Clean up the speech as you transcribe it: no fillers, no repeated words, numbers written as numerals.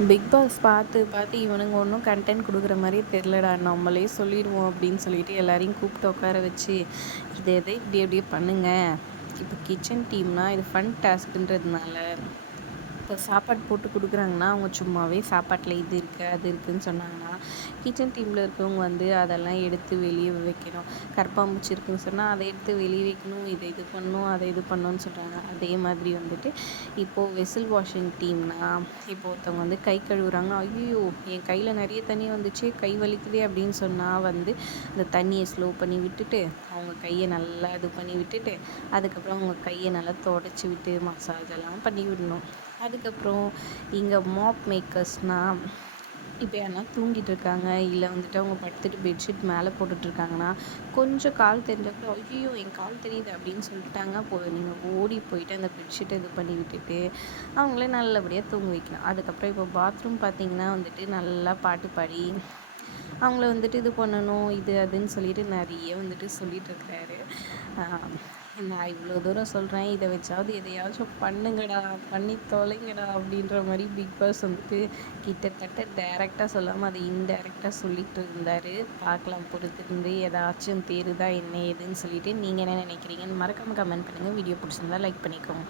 Big pass பார்த்து பார்த்து இவனுங்க ஒன்றும் கண்டென்ட் கொடுக்குற மாதிரியே தெரிலடா, நம்மளே சொல்லிடுவோம் அப்படின்னு சொல்லிட்டு எல்லாரையும் கூப்பிட்டு உட்கார வச்சு இதை எதை இப்படி அப்படியே பண்ணுங்க. இப்போ கிச்சன் டீம்னா இது ஃபன் டாஸ்க்குன்றதுனால இப்போ சாப்பாடு போட்டு கொடுக்குறாங்கன்னா அவங்க சும்மாவே சாப்பாட்டில் இது இருக்குது அது இருக்குதுன்னு சொன்னாங்கன்னா, கிச்சன் டீமில் இருக்கவங்க வந்து அதெல்லாம் எடுத்து வெளியே வைக்கணும். கரப்பாம்பூச்சி இருக்குதுன்னு சொன்னால் அதை எடுத்து வெளியே வைக்கணும், இதை இது பண்ணணும், அதை இது பண்ணணும்னு சொல்கிறாங்க. அதே மாதிரி வந்துட்டு இப்போது வெசில் வாஷிங் டீம்னா, இப்போ ஒருத்தவங்க வந்து கை கழுவுறாங்கன்னா, ஐயோ என் கையில் நிறைய தண்ணி வந்துச்சு, கை வலிக்குதே அப்படின்னு சொன்னால் வந்து அந்த தண்ணியை ஸ்லோ பண்ணி விட்டுட்டு அவங்க கையை நல்லா இது பண்ணி விட்டுட்டு அதுக்கப்புறம் அவங்க கையை நல்லா தொடச்சி விட்டு மசாஜ் எல்லாம் பண்ணி விடணும். அதுக்கப்புறம் இங்கே மாப் மேக்கர்ஸ்னால் இப்போ யாருனா தூங்கிட்டு இருக்காங்க, இல்லை வந்துட்டு அவங்க படுத்துட்டு பெட்ஷீட் மேலே போட்டுட்ருக்காங்கன்னா கொஞ்சம் கால் தெரிஞ்சால் கூட ஐயோ என் கால் தெரியுது அப்படின்னு சொல்லிட்டாங்க போதும், நீங்கள் ஓடி போயிட்டு அந்த பெட்ஷீட்டை இது பண்ணி விட்டுட்டு அவங்களே நல்லபடியாக தூங்க வைக்கலாம். அதுக்கப்புறம் இப்போ பாத்ரூம் பார்த்திங்கன்னா வந்துட்டு நல்லா பாட்டு பாடி அவங்கள வந்துட்டு இது பண்ணணும், இது அதுன்னு சொல்லிட்டு நிறைய வந்துட்டு சொல்லிகிட்ருக்கிறாரு. நான் இவ்வளோ தூரம் சொல்கிறேன், இதை வச்சாவது எதையாச்சும் பண்ணுங்கடா, பண்ணி தொலைங்கடா அப்படின்ற மாதிரி பிக் பாஸ் வந்துட்டு கிட்டத்தட்ட டைரெக்டாக சொல்லாமல் அதை இன்டைரக்டாக சொல்லிட்டு இருந்தார். பார்க்கலாம் பொறுத்திருந்து ஏதாச்சும் தேருதா என்ன ஏதுன்னு சொல்லிட்டு. நீங்கள் என்ன நினைக்கிறீங்கன்னு மறக்காமல் கமெண்ட் பண்ணுங்கள். வீடியோ பிடிச்சிருந்தா லைக் பண்ணிக்கோங்க.